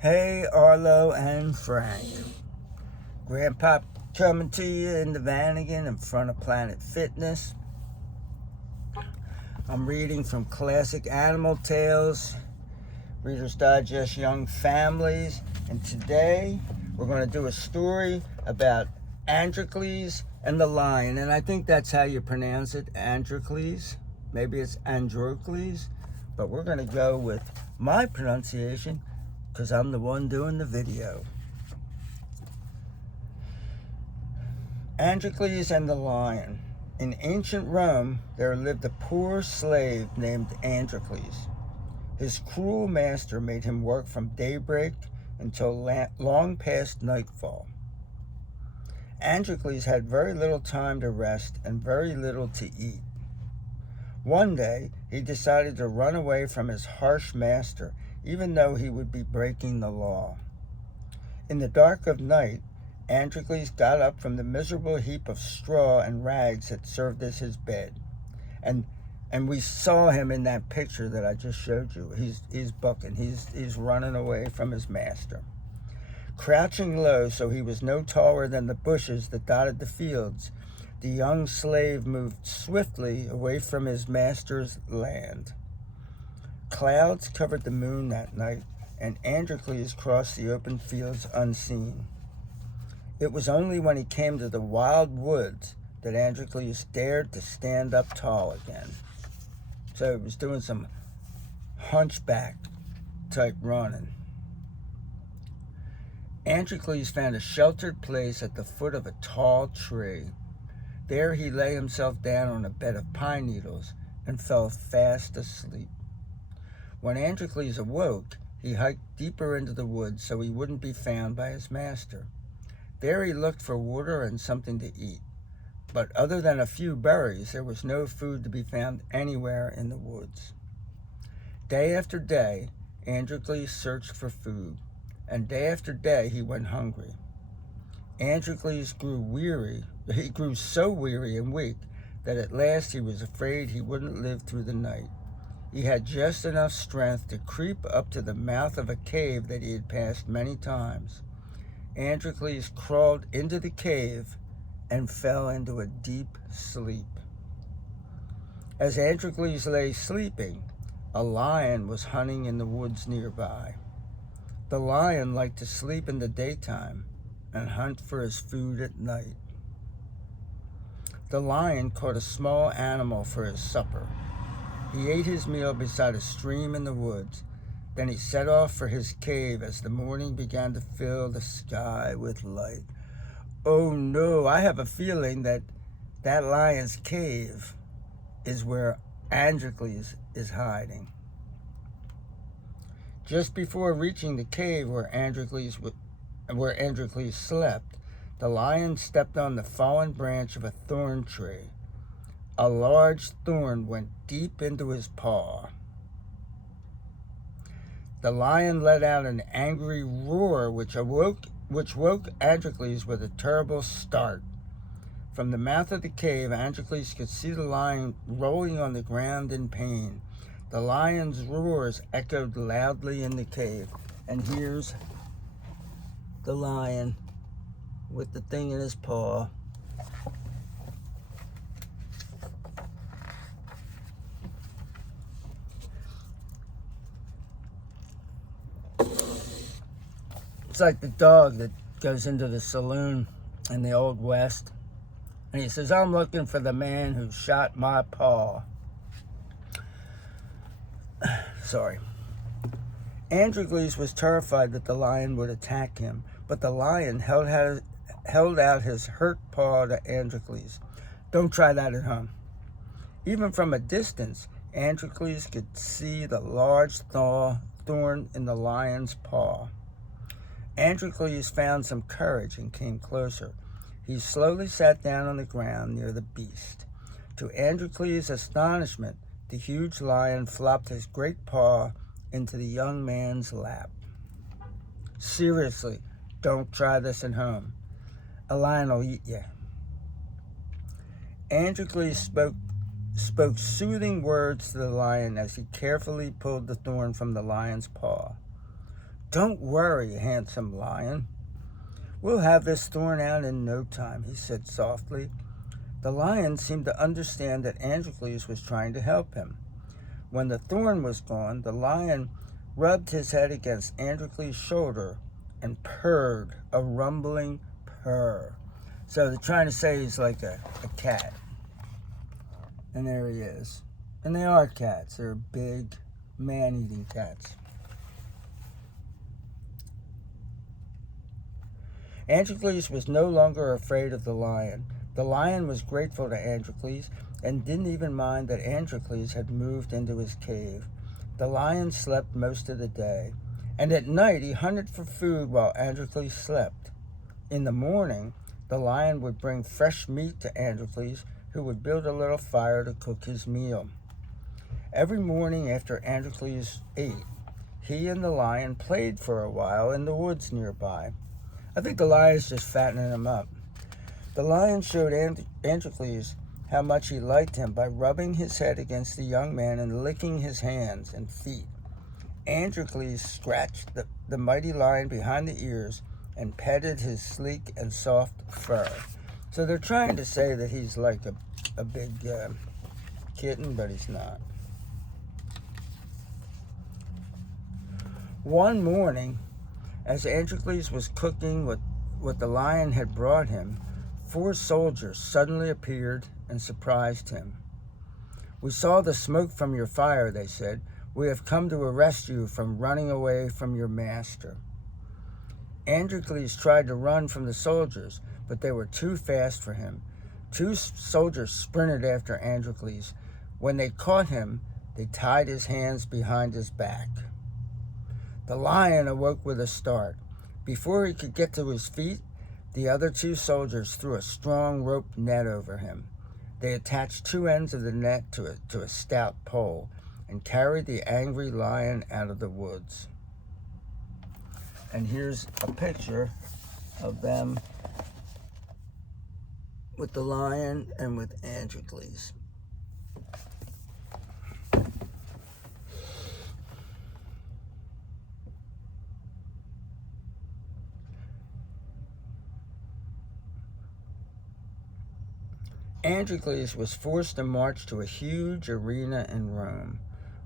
Hey, Arlo and Frank. Grandpa coming to you in the van again in front of Planet Fitness. I'm reading from Classic Animal Tales, Reader's Digest Young Families, and today we're going to do a story about Androcles and the Lion, and I think that's how you pronounce it, Androcles. Maybe it's Androcles, but we're going to go with my pronunciation because I'm the one doing the video. Androcles and the Lion. In ancient Rome, there lived a poor slave named Androcles. His cruel master made him work from daybreak until long past nightfall. Androcles had very little time to rest and very little to eat. One day, he decided to run away from his harsh master, even though he would be breaking the law. In the dark of night, Androcles got up from the miserable heap of straw and rags that served as his bed. And we saw him in that picture that I just showed you. He's bucking. He's running away from his master. Crouching low so he was no taller than the bushes that dotted the fields, the young slave moved swiftly away from his master's land. Clouds covered the moon that night, and Androcles crossed the open fields unseen. It was only when he came to the wild woods that Androcles dared to stand up tall again. So he was doing some hunchback type running. Androcles found a sheltered place at the foot of a tall tree. There he lay himself down on a bed of pine needles and fell fast asleep. When Androcles awoke, he hiked deeper into the woods so he wouldn't be found by his master. There he looked for water and something to eat. But other than a few berries, there was no food to be found anywhere in the woods. Day after day, Androcles searched for food, and day after day he went hungry. Androcles grew weary. He grew so weary and weak that at last he was afraid he wouldn't live through the night. He had just enough strength to creep up to the mouth of a cave that he had passed many times. Androcles crawled into the cave and fell into a deep sleep. As Androcles lay sleeping, a lion was hunting in the woods nearby. The lion liked to sleep in the daytime and hunt for his food at night. The lion caught a small animal for his supper. He ate his meal beside a stream in the woods. Then he set off for his cave as the morning began to fill the sky with light. Oh no, I have a feeling that lion's cave is where Androcles is hiding. Just before reaching the cave where Androcles slept, the lion stepped on the fallen branch of a thorn tree. A large thorn went deep into his paw. The lion let out an angry roar which woke Androcles with a terrible start. From the mouth of the cave, Androcles could see the lion rolling on the ground in pain. The lion's roars echoed loudly in the cave. And here's the lion with the thing in his paw. It's like the dog that goes into the saloon in the Old West, and he says, "I'm looking for the man who shot my paw." Sorry. Androcles was terrified that the lion would attack him, but the lion held out his hurt paw to Androcles. Don't try that at home. Even from a distance, Androcles could see the large thorn in the lion's paw. Androcles found some courage and came closer. He slowly sat down on the ground near the beast. To Androcles' astonishment, the huge lion flopped his great paw into the young man's lap. Seriously, don't try this at home. A lion will eat you. Androcles spoke soothing words to the lion as he carefully pulled the thorn from the lion's paw. "Don't worry, handsome lion. We'll have this thorn out in no time," he said softly. The lion seemed to understand that Androcles was trying to help him. When the thorn was gone, the lion rubbed his head against Androcles' shoulder and purred a rumbling purr. So they're trying to say he's like a cat. And there he is. And they are cats. They're big, man-eating cats. Androcles was no longer afraid of the lion. The lion was grateful to Androcles and didn't even mind that Androcles had moved into his cave. The lion slept most of the day, and at night he hunted for food while Androcles slept. In the morning, the lion would bring fresh meat to Androcles, who would build a little fire to cook his meal. Every morning after Androcles ate, he and the lion played for a while in the woods nearby. I think the lion's just fattening him up. The lion showed Androcles how much he liked him by rubbing his head against the young man and licking his hands and feet. Androcles scratched the mighty lion behind the ears and petted his sleek and soft fur. So they're trying to say that he's like a big kitten, but he's not. One morning, as Androcles was cooking what the lion had brought him, 4 soldiers suddenly appeared and surprised him. "We saw the smoke from your fire," they said. "We have come to arrest you from running away from your master." Androcles tried to run from the soldiers, but they were too fast for him. 2 soldiers sprinted after Androcles. When they caught him, they tied his hands behind his back. The lion awoke with a start. Before he could get to his feet, the other 2 soldiers threw a strong rope net over him. They attached 2 ends of the net to a stout pole and carried the angry lion out of the woods. And here's a picture of them with the lion and with Androcles. Androcles was forced to march to a huge arena in Rome.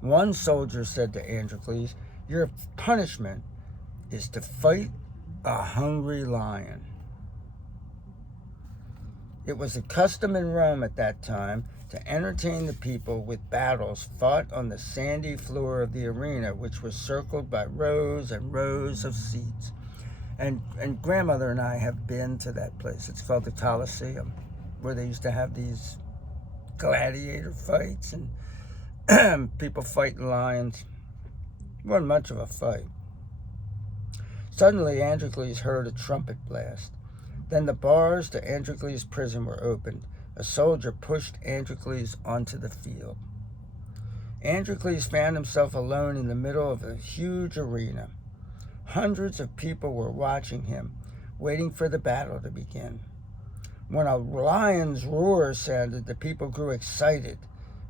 One soldier said to Androcles, "Your punishment is to fight a hungry lion." It was a custom in Rome at that time to entertain the people with battles fought on the sandy floor of the arena, which was circled by rows and rows of seats. And grandmother and I have been to that place. It's called the Colosseum, where they used to have these gladiator fights and people fighting lions. It wasn't much of a fight. Suddenly, Androcles heard a trumpet blast. Then the bars to Androcles' prison were opened. A soldier pushed Androcles onto the field. Androcles found himself alone in the middle of a huge arena. Hundreds of people were watching him, waiting for the battle to begin. When a lion's roar sounded, the people grew excited,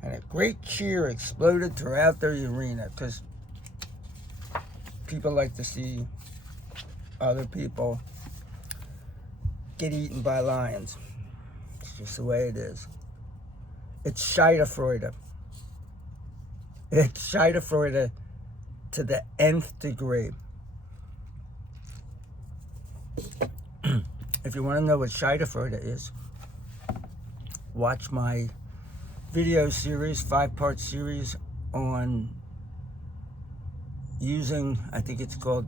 and a great cheer exploded throughout the arena, because people like to see other people get eaten by lions. It's just the way it is. It's Schadenfreude. It's Schadenfreude to the nth degree. If you want to know what Schadenfreude is, watch my video series, 5-part series on using, I think it's called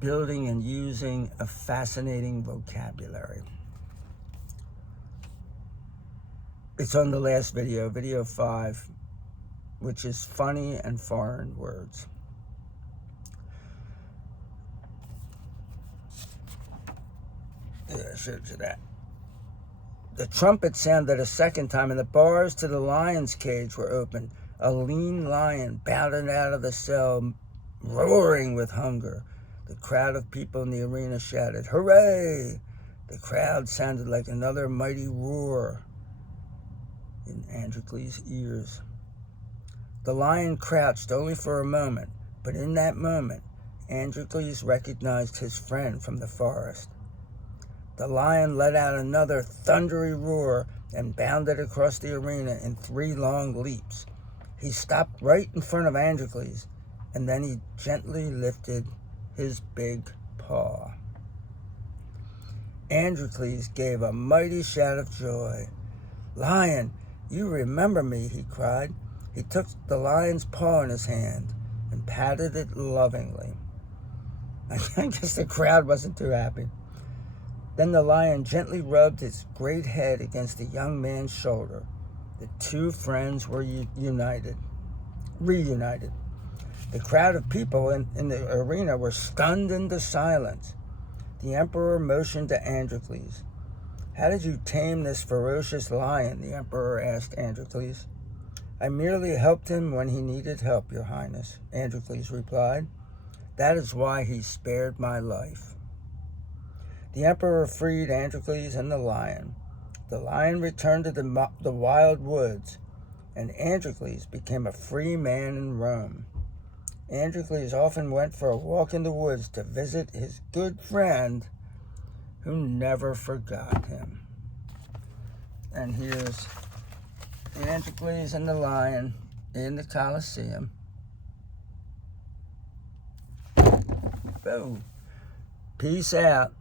Building and Using a Fascinating Vocabulary. It's on the last video, video 5, which is funny and foreign words. Yeah, I showed you that. The trumpet sounded a second time, and the bars to the lion's cage were opened. A lean lion bounded out of the cell, roaring with hunger. The crowd of people in the arena shouted, "Hooray!" The crowd sounded like another mighty roar in Androcles' ears. The lion crouched only for a moment, but in that moment, Androcles recognized his friend from the forest. The lion let out another thundery roar and bounded across the arena in 3 long leaps. He stopped right in front of Androcles, and then he gently lifted his big paw. Androcles gave a mighty shout of joy. "Lion, you remember me," he cried. He took the lion's paw in his hand and patted it lovingly. I guess the crowd wasn't too happy. Then the lion gently rubbed its great head against the young man's shoulder. The 2 friends were reunited. The crowd of people in the arena were stunned into silence. The emperor motioned to Androcles. "How did you tame this ferocious lion?" the emperor asked Androcles. "I merely helped him when he needed help, Your Highness," Androcles replied. "That is why he spared my life." The emperor freed Androcles and the lion. The lion returned to the wild woods, and Androcles became a free man in Rome. Androcles often went for a walk in the woods to visit his good friend who never forgot him. And here's Androcles and the lion in the Colosseum. Boom. Peace out.